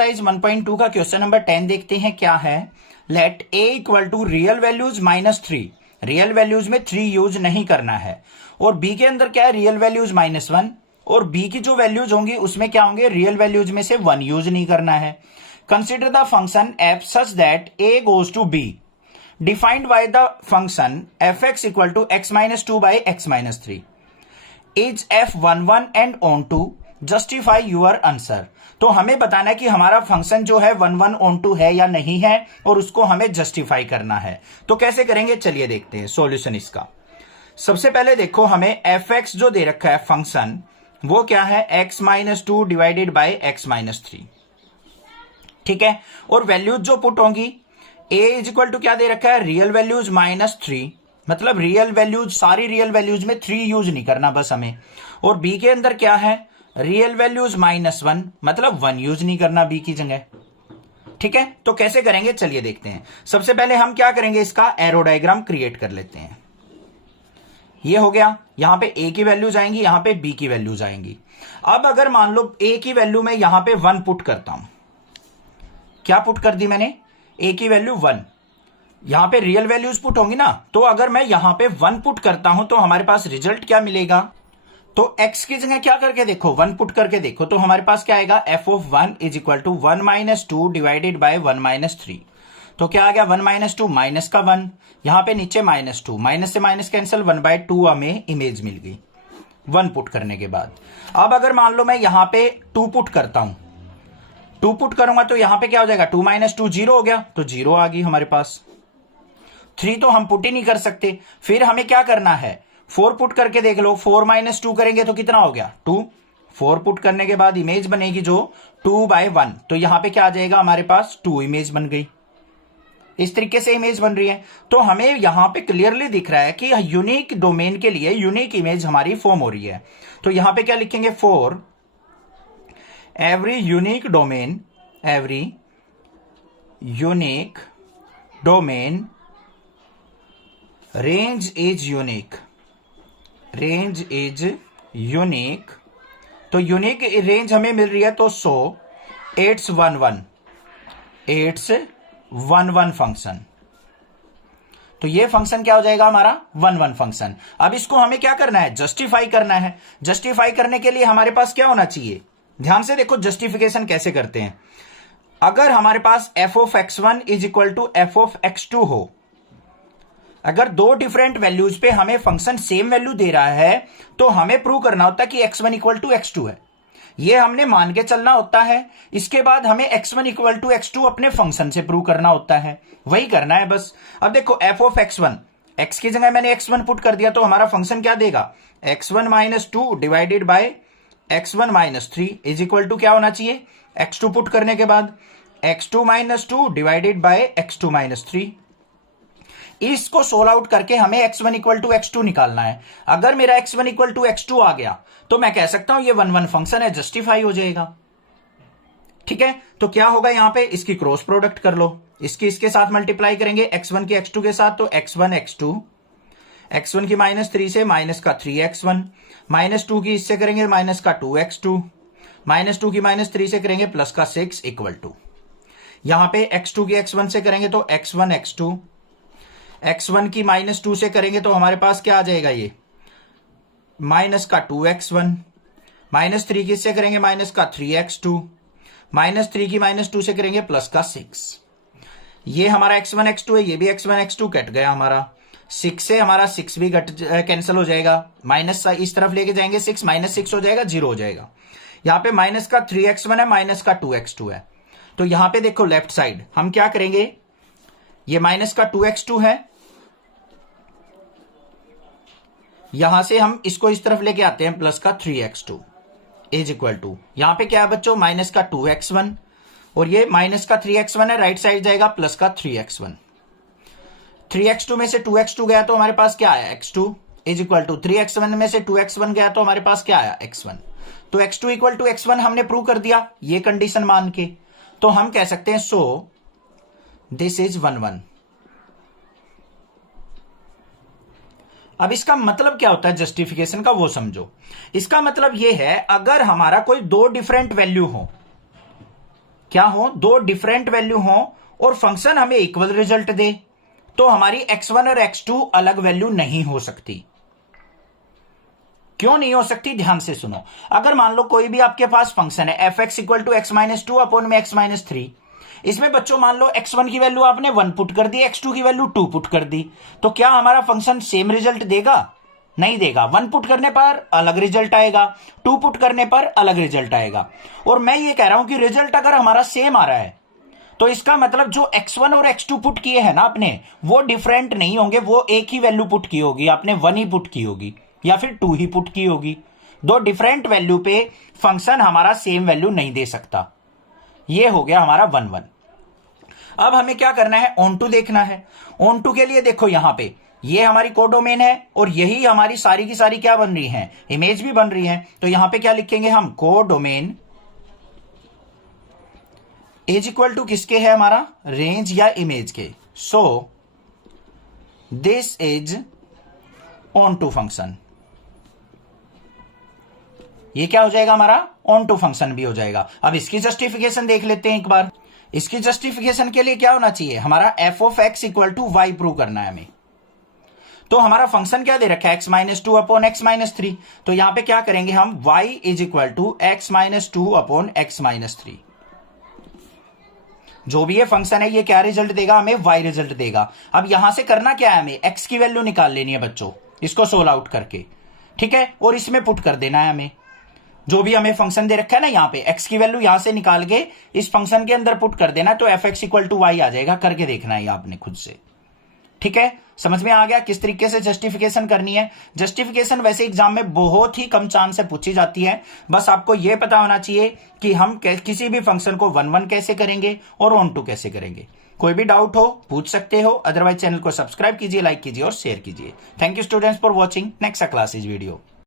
Exercise 1.2 का question number 10 देखते हैं क्या है। Let a equal to real values -3, real values में 3 यूज नहीं करना है, और b के अंदर क्या है, रियल वैल्यूज -1, और b की जो वैल्यूज होंगी उसमें क्या होंगे, रियल वैल्यूज में से 1 यूज नहीं करना है। Consider the function f such that a goes to b, defined by the function fx equal to x-2 by x-3। Is f11 and onto, justify your answer. तो हमें बताना है कि हमारा फंक्शन जो है 11 ऑन टू है या नहीं है, और उसको हमें जस्टिफाई करना है। तो कैसे करेंगे, चलिए देखते हैं सॉल्यूशन इसका। सबसे पहले देखो, हमें fx जो दे रखा है फंक्शन, वो क्या है, x-2 डिवाइडेड बाय x-3, ठीक है। और वैल्यूज जो पुट होंगी, a इज इक्वल टू क्या दे रखा है, रियल वैल्यूज -3, मतलब रियल वैल्यूज, सारी रियल वैल्यूज में 3 यूज नहीं करना बस हमें। और b के अंदर क्या है, रियल वैल्यूज -1, मतलब 1 यूज नहीं करना b की जगह, ठीक है। तो कैसे करेंगे, चलिए देखते हैं। सबसे पहले हम क्या करेंगे, इसका एरो डायग्राम क्रिएट कर लेते हैं। ये हो गया, यहां पे a की वैल्यूज आएंगी, यहां पे b की वैल्यूज आएंगी। अब अगर मान लो a की वैल्यू में यहां पे 1 पुट करता हूं, क्या पुट कर दी मैंने, a की वैल्यू 1, यहां पे रियल वैल्यूज पुट होंगी ना, तो अगर मैं यहां पे 1 पुट करता हूं तो हमारे पास रिजल्ट क्या मिलेगा। तो x की जगह क्या करके देखो, 1 पुट करके देखो, तो हमारे पास क्या आएगा, f(1) is equal to 1 - 2 divided by 1 - 3। तो क्या आ गया, 1 - 2 माइनस का 1, यहां पे नीचे -2, माइनस से माइनस कैंसिल, 1/2 हमें इमेज मिल गई 1 पुट करने के बाद। अब अगर मान लो मैं यहां पे 2 पुट करता हूं, 2 पुट करूंगा तो यहां पे क्या हो जाएगा, 2 - 2 0 हो गया, तो 0 आ गई हमारे पास। 3 तो हम पुट ही नहीं कर सकते, फिर हमें क्या करना है, 4 पुट करके देख लो, 4 - 2 करेंगे तो कितना हो गया, 2। 4 पुट करने के बाद इमेज बनेगी जो 2/1, तो यहां पे क्या आ जाएगा, हमारे पास 2 इमेज बन गई। इस तरीके से इमेज बन रही है। तो हमें यहां पे क्लियरली दिख रहा है कि यूनिक डोमेन के लिए यूनिक इमेज हमारी फॉर्म हो रही है। तो यहां पे क्या लिखेंगे, for every unique domain, every unique domain range is unique, range is unique. तो यूनिक रेंज हमें मिल रही है, तो सो इट्स 11 फंक्शन। तो ये फंक्शन क्या हो जाएगा हमारा, 11 फंक्शन। अब इसको हमें क्या करना है, जस्टिफाई करना है। जस्टिफाई करने के लिए हमारे पास क्या होना चाहिए, ध्यान से देखो जस्टिफिकेशन कैसे करते हैं। अगर हमारे पास f(x1) is equal to f(x2) हो, अगर 2 डिफरेंट वैल्यूज पे हमें फंक्शन सेम वैल्यू दे रहा है, तो हमें प्रूव करना होता है कि x1 इक्वल टू x2 है, ये हमने मान के चलना होता है। इसके बाद हमें x1 इक्वल टू x2 अपने फंक्शन से प्रूव करना होता है, वही करना है बस। अब देखो f(x1), x की जगह मैंने x1 पुट कर दिया, तो हमारा फंक्शन क्या देगा, x1 - 2 divided by x1 - 3 is equal to क्या होना चाहिए, x2 पुट करने के बाद x2 - 2 डिवाइडेड बाय x2 - 3। इसको सोल्व आउट करके हमें x1 इक्वल टू x2 निकालना है। अगर मेरा x1 इक्वल टू x2 आ गया, तो मैं कह सकता हूं ये 11 फंक्शन है, जस्टिफाई हो जाएगा, ठीक है। तो क्या होगा, यहां पे इसकी क्रॉस प्रोडक्ट कर लो, इसके साथ मल्टीप्लाई करेंगे x1 की x2 के साथ, तो x1 x2, x1 की -3 से माइनस का 3x1, -2 की इससे करेंगे माइनस का 2x2, -2 की -3 से करेंगे प्लस का 6 इक्वल टू, यहां पे x2 की x1 से करेंगे तो x1 x2, x1 की -2 से करेंगे तो हमारे पास क्या आ जाएगा, ये माइनस का 2x1, -3 की इससे करेंगे माइनस का 3x2, -3 की -2 से करेंगे प्लस का 6। ये हमारा x1 x2 है, ये भी x1 x2 कट गया हमारा, 6 से हमारा 6 भी कैंसिल हो जाएगा, माइनस इस तरफ लेके जाएंगे 6 -6 हो जाएगा, 0 हो जाएगा। यहां पे माइनस का 3x1 है, माइनस का 2x2 है। तो यहां पे देखो लेफ्ट साइड हम क्या करेंगे, ये माइनस का 2x2 है, यहां से हम इसको इस तरफ लेके आते हैं प्लस का 3x2 इज इक्वल टू, यहां पे क्या है बच्चों, माइनस का 2x1, और ये माइनस का 3x1 है, राइट साइड जाएगा प्लस का 3x1। 3x2 में से 2x2 गया तो हमारे पास क्या आया, x2 is equal to 3x1 में से 2x1 गया तो हमारे पास क्या आया, x1। तो x2 इक्वल टू x1 हमने प्रूव कर दिया ये कंडीशन मान के। तो हम कह सकते हैं सो दिस इज 11। अब इसका मतलब क्या होता है जस्टिफिकेशन का, वो समझो। इसका मतलब यह है, अगर हमारा कोई 2 डिफरेंट वैल्यू हो, क्या हो, दो डिफरेंट वैल्यू हो और फंक्शन हमें इक्वल रिजल्ट दे, तो हमारी x1 और x2 अलग वैल्यू नहीं हो सकती। क्यों नहीं हो सकती, ध्यान से सुनो। अगर मान लो कोई भी आपके पास फंक्शन है f(x = x-2 अपॉन में x-3), इसमें बच्चों मान लो x1 की वैल्यू आपने 1 पुट कर दी, x2 की वैल्यू 2 पुट कर दी, तो क्या हमारा फंक्शन सेम रिजल्ट देगा? नहीं देगा। 1 पुट करने पर अलग रिजल्ट आएगा, 2 पुट करने पर अलग रिजल्ट आएगा। और मैं ये कह रहा हूं कि रिजल्ट अगर हमारा सेम आ रहा है तो इसका मतलब जो x1 और x2 पुट किए हैं ना आपने, वो डिफरेंट नहीं होंगे, वो एक ही वैल्यू पुट की होगी, आपने 1 ही पुट की होगी या फिर 2 ही पुट की होगी। दो डिफरेंट वैल्यू पे फंक्शन हमारा सेम वैल्यू नहीं दे सकता। ये हो गया हमारा 1 1। अब हमें क्या करना है, ऑन टू देखना है। ऑन टू के लिए देखो यहां पे ये हमारी कोडोमेन है और यही हमारी सारी की सारी क्या बन रही है, इमेज भी बन रही है। तो यहां पे क्या लिखेंगे हम, कोडोमेन इज इक्वल टू किसके है, हमारा रेंज या इमेज के। So this is onto function. ये क्या हो जाएगा, हमारा ऑन टू फंक्शन भी हो जाएगा। अब इसकी जस्टिफिकेशन देख लेते हैं एक बार। इसकी जस्टिफिकेशन के लिए क्या होना चाहिए, हमारा f(x = y) प्रूव करना है हमें। तो हमारा फंक्शन क्या दे रखा है, x-2 अपॉन x-3। तो यहां पे क्या करेंगे हम, y = x-2 अपॉन x-3। जो भी ये फंक्शन है ये क्या रिजल्ट देगा हमें, y रिजल्ट देगा। अब यहां से करना क्या है, हमें x की वैल्यू निकाल लेनी है बच्चों, इसको सोल्व आउट करके, ठीक है, और इसमें पुट कर देना है हमें। जो भी हमें फंक्शन दे रखा है ना, यहां पे x की वैल्यू यहां से निकाल के इस फंक्शन के अंदर पुट कर देना, तो f(x = y) आ जाएगा। करके देखना है आपने खुद से, ठीक है। समझ में आ गया किस तरीके से जस्टिफिकेशन करनी है। जस्टिफिकेशन वैसे एग्जाम में बहुत ही कम चांस से पूछी जाती है, बस आपको यह पता होना चाहिए कि हम किसी भी फंक्शन को 1 1 कैसे करेंगे और ऑन टू कैसे करेंगे। कोई भी डाउट हो पूछ सकते हो, अदरवाइज चैनल को सब्सक्राइब कीजिए, लाइक कीजिए और शेयर कीजिए। Thank you students for watching. Next class is video.